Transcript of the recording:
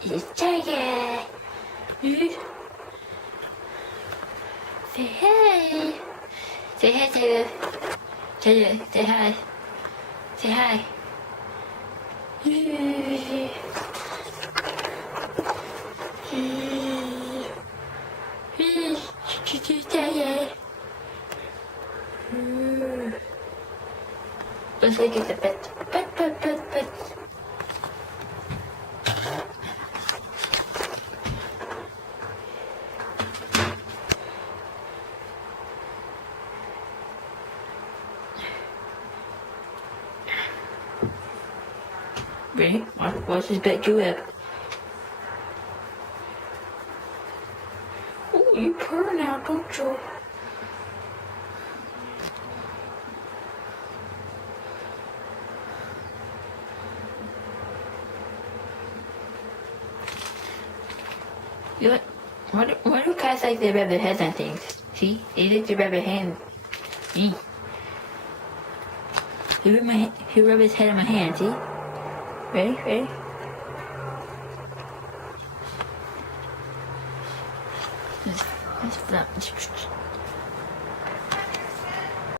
He's tired. Say hey. Say hey, Taylor. Taylor, say hi. Say hi. Tired. Let's go get the bed. Bed. Ready? What's this bed you have? Oh, you purr now, don't you? Why do cats like they rub their heads on things? See? They like to rub their hands. See? He rub his head on my hand, see? Ready? Let's flop.